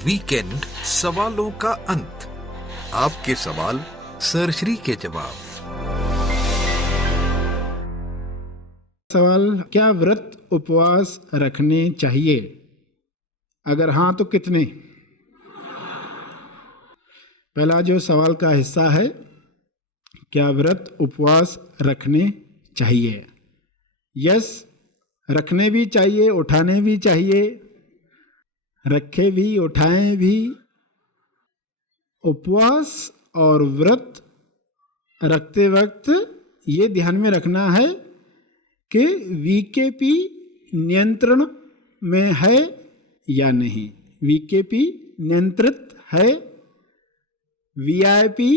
Weekend सवालों का अंत। आपके सवाल सर श्री के जवाब। सवाल, क्या व्रत उपवास रखने चाहिए? अगर हाँ तो कितने? पहला जो सवाल का हिस्सा है, क्या व्रत उपवास रखने चाहिए? यस, रखने भी चाहिए, उठाने भी चाहिए, रखे भी उठाएं भी। उपवास और व्रत रखते वक्त ये ध्यान में रखना है कि वीकेपी नियंत्रण में है या नहीं। वीकेपी नियंत्रित है, वीआईपी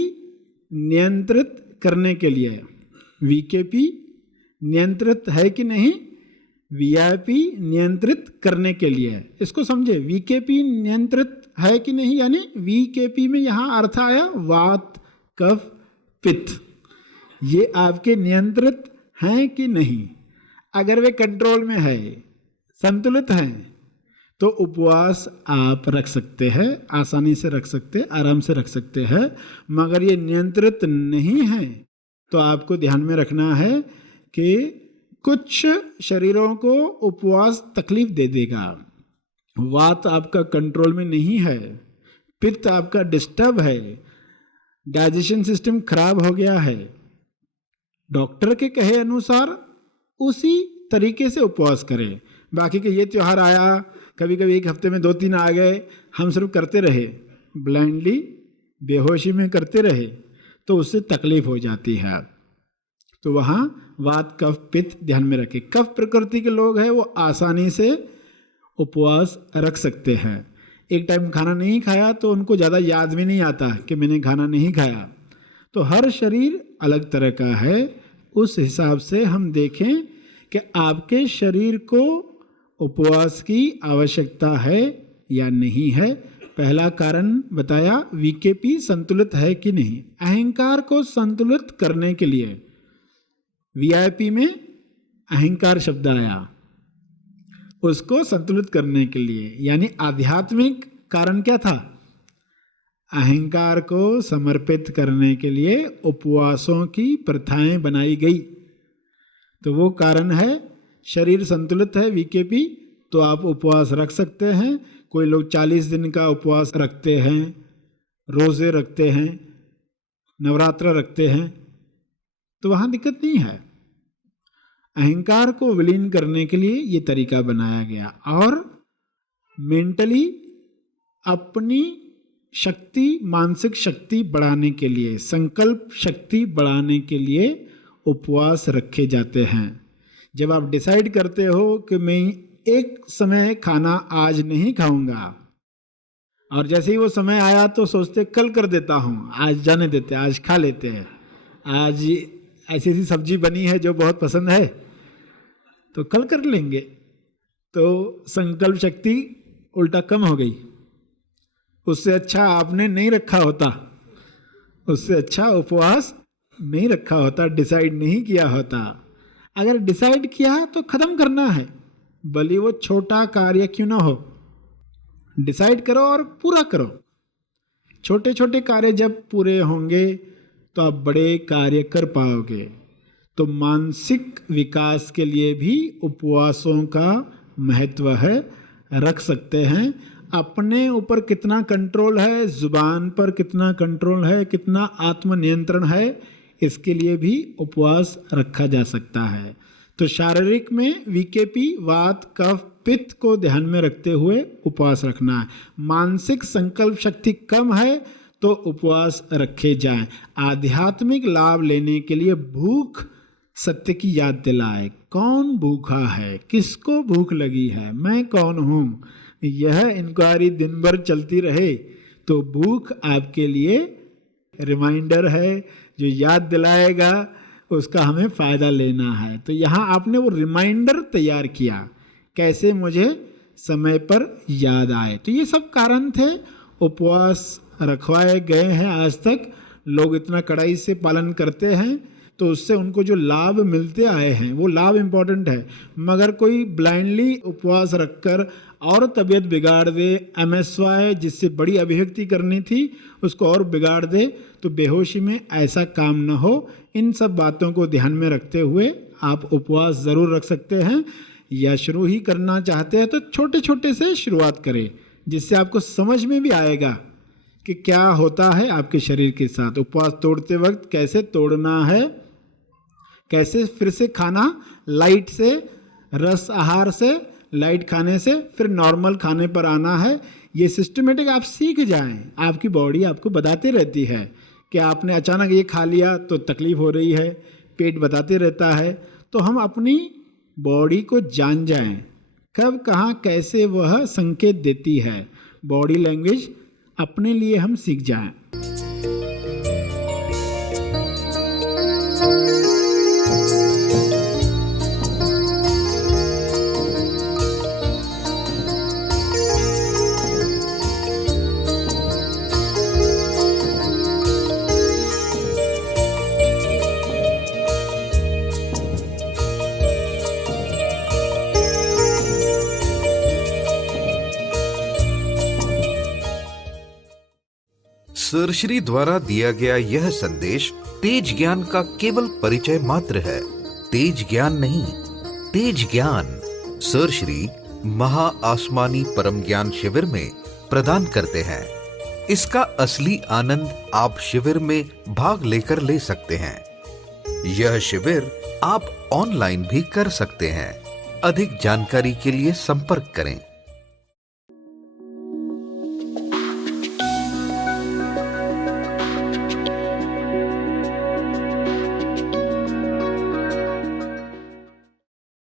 नियंत्रित करने के लिए। वीकेपी नियंत्रित है कि नहीं, वीआईपी नियंत्रित करने के लिए। इसको समझे, वीकेपी नियंत्रित है कि नहीं, यानी वीकेपी में यहाँ अर्थ आया वात कफ पित्त, ये आपके नियंत्रित हैं कि नहीं। अगर वे कंट्रोल में है, संतुलित हैं, तो उपवास आप रख सकते हैं, आसानी से रख सकते हैं, आराम से रख सकते हैं। मगर ये नियंत्रित नहीं है तो आपको ध्यान में रखना है कि कुछ शरीरों को उपवास तकलीफ दे देगा। वात आपका कंट्रोल में नहीं है, पित्त आपका डिस्टर्ब है, डाइजेशन सिस्टम खराब हो गया है। डॉक्टर के कहे अनुसार उसी तरीके से उपवास करें। बाकी के ये त्यौहार आया, कभी कभी एक हफ्ते में 2-3 आ गए, हम सिर्फ करते रहे, ब्लाइंडली बेहोशी में करते रहे, तो उससे तकलीफ हो जाती है। तो वहाँ वात कफ पित्त ध्यान में रखें। कफ प्रकृति के लोग हैं, वो आसानी से उपवास रख सकते हैं। एक टाइम खाना नहीं खाया तो उनको ज़्यादा याद भी नहीं आता कि मैंने खाना नहीं खाया। तो हर शरीर अलग तरह का है, उस हिसाब से हम देखें कि आपके शरीर को उपवास की आवश्यकता है या नहीं है। पहला कारण बताया, वीकेपी संतुलित है कि नहीं। अहंकार को संतुलित करने के लिए, वीआईपी में अहंकार शब्द आया, उसको संतुलित करने के लिए, यानी आध्यात्मिक कारण क्या था? अहंकार को समर्पित करने के लिए उपवासों की प्रथाएं बनाई गई। तो वो कारण है, शरीर संतुलित है वीकेपी, तो आप उपवास रख सकते हैं। कोई लोग 40 दिन का उपवास रखते हैं, रोज़े रखते हैं, नवरात्र रखते हैं, तो वहाँ दिक्कत नहीं है। अहंकार को विलीन करने के लिए ये तरीका बनाया गया। और मेंटली अपनी शक्ति, मानसिक शक्ति बढ़ाने के लिए, संकल्प शक्ति बढ़ाने के लिए उपवास रखे जाते हैं। जब आप डिसाइड करते हो कि मैं एक समय खाना आज नहीं खाऊंगा, और जैसे ही वो समय आया तो सोचते कल कर देता हूँ, आज जाने देते, आज खा लेते हैं, आज ऐसी ऐसी सब्जी बनी है जो बहुत पसंद है तो कल कर लेंगे, तो संकल्प शक्ति उल्टा कम हो गई। उससे अच्छा आपने नहीं रखा होता, उससे अच्छा उपवास नहीं रखा होता, डिसाइड नहीं किया होता। अगर डिसाइड किया तो ख़त्म करना है, भले वो छोटा कार्य क्यों ना हो, डिसाइड करो और पूरा करो। छोटे छोटे कार्य जब पूरे होंगे तो आप बड़े कार्य कर पाओगे। तो मानसिक विकास के लिए भी उपवासों का महत्व है, रख सकते हैं। अपने ऊपर कितना कंट्रोल है, जुबान पर कितना कंट्रोल है, कितना आत्मनियंत्रण है, इसके लिए भी उपवास रखा जा सकता है। तो शारीरिक में वीकेपी, वात कफ पित्त को ध्यान में रखते हुए उपवास रखना है। मानसिक संकल्प शक्ति कम है तो उपवास रखे जाएं। आध्यात्मिक लाभ लेने के लिए भूख सत्य की याद दिलाए। कौन भूखा है, किसको भूख लगी है, मैं कौन हूँ, यह इंक्वायरी दिन भर चलती रहे तो भूख आपके लिए रिमाइंडर है जो याद दिलाएगा, उसका हमें फ़ायदा लेना है। तो यहाँ आपने वो रिमाइंडर तैयार किया, कैसे मुझे समय पर याद आए। तो ये सब कारण थे, उपवास रखवाए गए हैं। आज तक लोग इतना कड़ाई से पालन करते हैं तो उससे उनको जो लाभ मिलते आए हैं वो लाभ इम्पोर्टेंट है। मगर कोई ब्लाइंडली उपवास रखकर और तबीयत बिगाड़ दे, MSY जिससे बड़ी अभिव्यक्ति करनी थी उसको और बिगाड़ दे, तो बेहोशी में ऐसा काम न हो। इन सब बातों को ध्यान में रखते हुए आप उपवास ज़रूर रख सकते हैं। या शुरू ही करना चाहते हैं तो छोटे छोटे से शुरुआत करें, जिससे आपको समझ में भी आएगा कि क्या होता है आपके शरीर के साथ। उपवास तोड़ते वक्त कैसे तोड़ना है, कैसे फिर से खाना लाइट से, रस आहार से, लाइट खाने से फिर नॉर्मल खाने पर आना है। ये सिस्टमेटिक आप सीख जाएं। आपकी बॉडी आपको बताती रहती है कि आपने अचानक ये खा लिया तो तकलीफ हो रही है, पेट बताते रहता है। तो हम अपनी बॉडी को जान जाएं, कब कहाँ कैसे वह संकेत देती है। बॉडी लैंग्वेज अपने लिए हम सीख जाएं। सरश्री द्वारा दिया गया यह संदेश तेज ज्ञान का केवल परिचय मात्र है, तेज ज्ञान नहीं। तेज ज्ञान सरश्री महा आसमानी परम ज्ञान शिविर में प्रदान करते हैं। इसका असली आनंद आप शिविर में भाग लेकर ले सकते हैं। यह शिविर आप ऑनलाइन भी कर सकते हैं। अधिक जानकारी के लिए संपर्क करें।